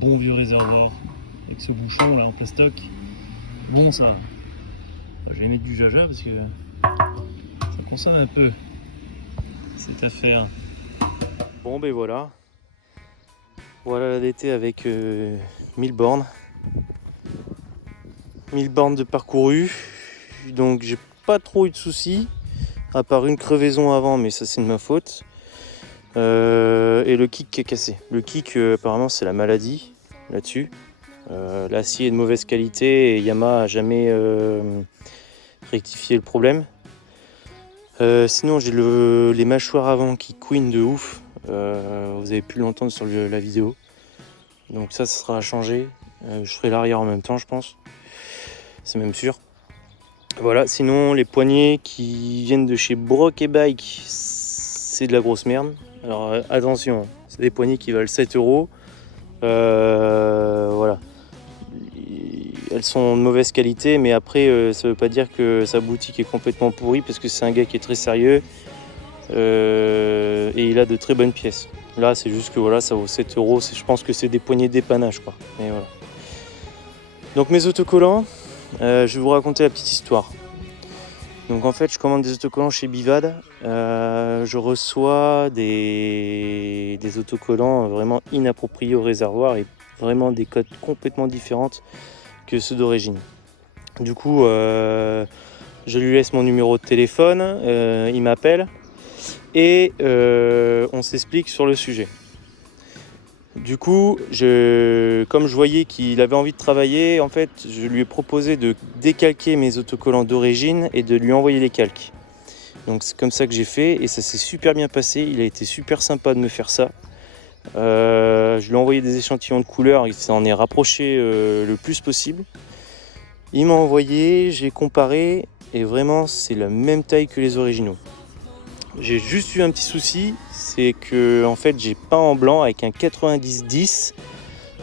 Bon vieux réservoir avec ce bouchon là en plastoc. Bon ça. Je vais mettre du jaja parce que ça consomme un peu cette affaire. Bon ben voilà. Voilà la DT avec 1000 bornes. 1000 bornes de parcouru. Donc j'ai pas trop eu de soucis. À part une crevaison avant, mais ça c'est de ma faute. Et le kick qui est cassé. Le kick apparemment c'est la maladie là-dessus. L'acier est de mauvaise qualité et Yamaha a jamais rectifié le problème. Sinon j'ai les mâchoires avant qui couinent de ouf. Vous avez pu l'entendre sur la vidéo. Donc ça sera à changer. Je ferai l'arrière en même temps je pense. C'est même sûr. Voilà, sinon les poignées qui viennent de chez Brock et Bike, c'est de la grosse merde. Alors attention, c'est des poignées qui valent 7 €. Voilà. Elles sont de mauvaise qualité, mais après ça veut pas dire que sa boutique est complètement pourrie parce que c'est un gars qui est très sérieux et il a de très bonnes pièces. Là c'est juste que voilà, ça vaut 7 €. Je pense que c'est des poignées dépannage quoi. Et voilà. Donc mes autocollants, je vais vous raconter la petite histoire. Donc en fait je commande des autocollants chez Bivad, je reçois des autocollants vraiment inappropriés au réservoir et vraiment des codes complètement différentes que ceux d'origine. Du coup je lui laisse mon numéro de téléphone, il m'appelle et on s'explique sur le sujet. Du coup, comme je voyais qu'il avait envie de travailler, en fait, je lui ai proposé de décalquer mes autocollants d'origine et de lui envoyer les calques. Donc c'est comme ça que j'ai fait et ça s'est super bien passé. Il a été super sympa de me faire ça. Je lui ai envoyé des échantillons de couleurs, il s'en est rapproché le plus possible. Il m'a envoyé, j'ai comparé et vraiment c'est la même taille que les originaux. J'ai juste eu un petit souci, c'est que en fait j'ai peint en blanc avec un 90-10,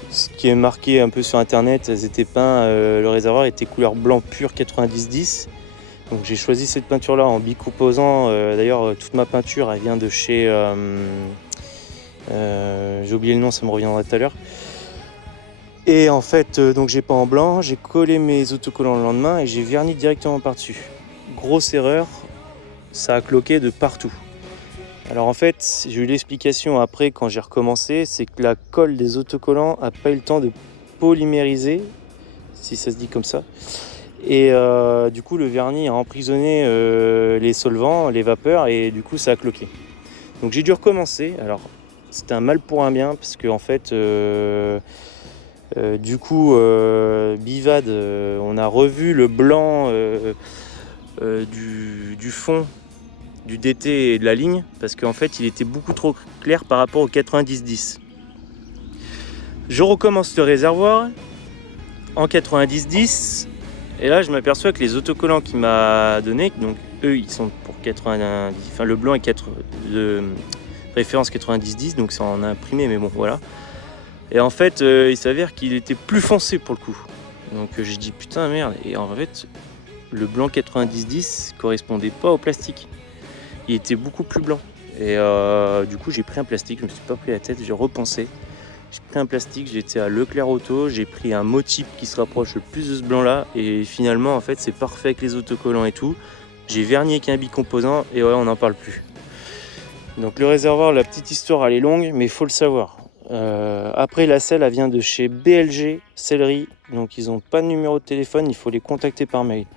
ce qui est marqué un peu sur internet, elles étaient peints, le réservoir était couleur blanc pur 90-10. Donc j'ai choisi cette peinture là en bicomposant, d'ailleurs toute ma peinture elle vient de chez, j'ai oublié le nom, ça me reviendra tout à l'heure. Et en fait donc j'ai peint en blanc, j'ai collé mes autocollants le lendemain et j'ai verni directement par dessus. Grosse erreur. Ça a cloqué de partout. Alors en fait, j'ai eu l'explication après quand j'ai recommencé, c'est que la colle des autocollants n'a pas eu le temps de polymériser, si ça se dit comme ça. Et du coup, le vernis a emprisonné les solvants, les vapeurs, et du coup, ça a cloqué. Donc j'ai dû recommencer. Alors c'était un mal pour un bien, parce que en fait, du coup, Bivad, on a revu le blanc du fond du DT et de la ligne, parce qu'en fait il était beaucoup trop clair par rapport au 90-10. Je recommence le réservoir en 90-10, et là je m'aperçois que les autocollants qu'il m'a donné, donc eux ils sont pour 90, enfin le blanc est de référence 90-10, donc c'est en imprimé, mais bon voilà. Et en fait il s'avère qu'il était plus foncé pour le coup. Donc j'ai dit putain merde, et en fait le blanc 90-10 correspondait pas au plastique. Il était beaucoup plus blanc. Et du coup j'ai pris un plastique, je me suis pas pris la tête, j'ai repensé. J'ai pris un plastique, j'étais à Leclerc Auto, j'ai pris un Motype qui se rapproche le plus de ce blanc là, et finalement en fait c'est parfait avec les autocollants et tout. J'ai verni avec un bicomposant et ouais, on n'en parle plus. Donc le réservoir, la petite histoire elle est longue, mais il faut le savoir. Après la selle elle vient de chez BLG Sellerie, donc ils n'ont pas de numéro de téléphone, il faut les contacter par mail.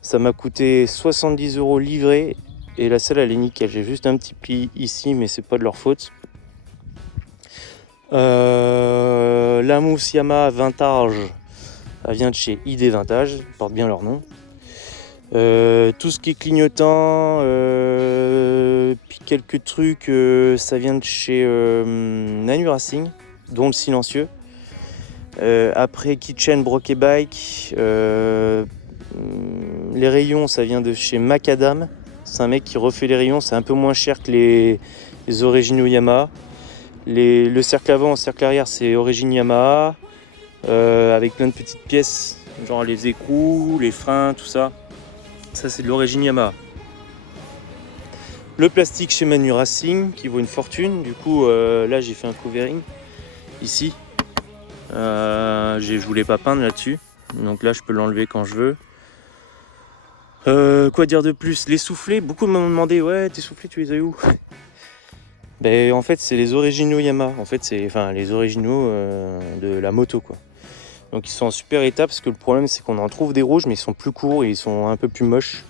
Ça m'a coûté 70 € livré et la selle elle est nickel. J'ai juste un petit pli ici, mais c'est pas de leur faute. La mousse Yamaha Vintage, elle vient de chez ID Vintage, ils portent bien leur nom. Tout ce qui est clignotant, puis quelques trucs, ça vient de chez Nanu Racing, dont le silencieux. Après Kitchen Broke Bike, les rayons ça vient de chez Macadam, c'est un mec qui refait les rayons, c'est un peu moins cher que les originaux Yamaha. Le cercle avant, le cercle arrière c'est origine Yamaha, avec plein de petites pièces, genre les écrous, les freins, tout ça. Ça c'est de l'origine Yamaha. Le plastique chez Manu Racing qui vaut une fortune. Du coup là j'ai fait un covering ici. Je voulais pas peindre là-dessus. Donc là je peux l'enlever quand je veux. Quoi dire de plus? Les soufflets, beaucoup m'ont demandé ouais tes soufflets tu les as où? Ben en fait c'est les originaux Yamaha. En fait c'est les originaux de la moto quoi. Donc ils sont en super état parce que le problème c'est qu'on en trouve des rouges mais ils sont plus courts et ils sont un peu plus moches.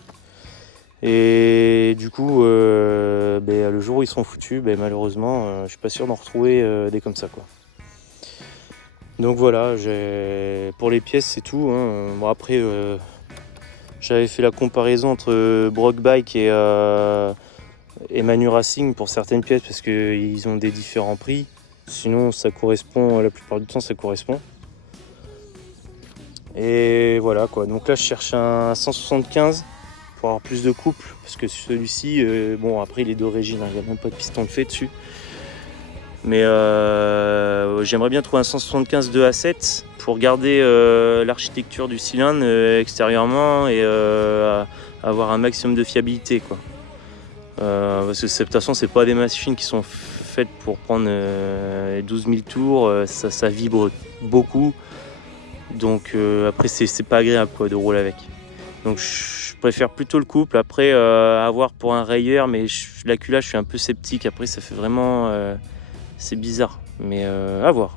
Et du coup le jour où ils seront foutus, malheureusement je suis pas sûr d'en retrouver des comme ça quoi. Donc voilà, pour les pièces c'est tout hein. Bon après j'avais fait la comparaison entre Broke Bike et Manu Racing pour certaines pièces parce qu'ils ont des différents prix. Sinon ça correspond, la plupart du temps ça correspond. Et voilà quoi, donc là je cherche un 175 pour avoir plus de couple parce que celui-ci, bon après il est d'origine, il n'y a même pas de piston de fait dessus. Mais j'aimerais bien trouver un 175 2A7 pour garder l'architecture du cylindre extérieurement et avoir un maximum de fiabilité quoi. Parce que de toute façon c'est pas des machines qui sont faites pour prendre 12 000 tours, ça vibre beaucoup. Donc après c'est pas agréable quoi de rouler avec. Donc je préfère plutôt le couple. Après avoir pour un rayeur, mais la culasse je suis un peu sceptique. Après ça fait vraiment c'est bizarre. Mais à voir.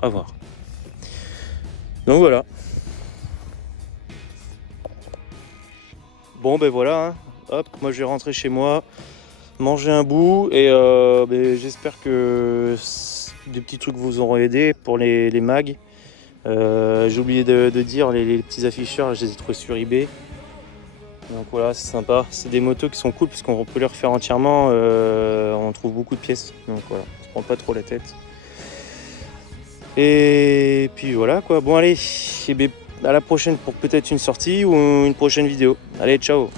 Donc voilà. Bon ben voilà. Hein. Hop, moi je vais rentrer chez moi, manger un bout et j'espère que des petits trucs vous auront aidé pour les mags. J'ai oublié de dire les petits afficheurs, je les ai trouvés sur eBay. Donc voilà, c'est sympa. C'est des motos qui sont cool parce qu'on peut les refaire entièrement. On trouve beaucoup de pièces. Donc voilà, on se prend pas trop la tête. Et puis voilà quoi. Bon allez, à la prochaine pour peut-être une sortie ou une prochaine vidéo. Allez, ciao.